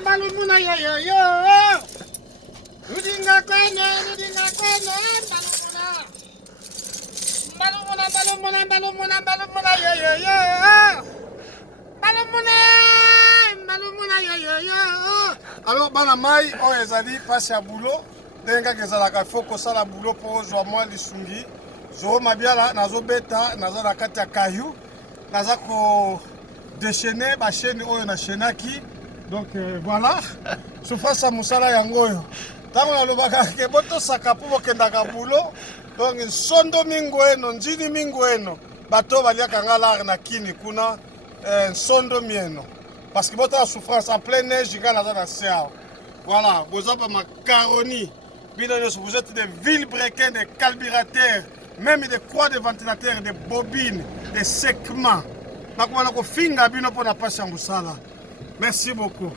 Mbalumuna yo yo yo. Ludinga kwene mbalumuna. Mbalumuna yo yo yo. Mbalumuna yo yo yo. Alors bana mai o ezali passe ya boulot. Denga kezalaka foko sala boulot pour zwa moi lisungi. Zo mabiala nazo beta nazo na kati ya kayu. Naza ko déchaîner ba chaîne oyo na chenaki. Donc voilà. Souffrance à musala yangoyo. Tango na lobaka ke boto saka po bokendaka boulot. Donc sondo mingweno, njini mingweno. Bato baliaka ngala na kini kuna sondo mieno. Parce que boto la souffrance en pleine neige ika naza na siao. Voilà, vous avez macaroni. Vous êtes des vilebrequins, des carburateurs, même des croix de ventilateurs, des bobines, des segments. Merci beaucoup.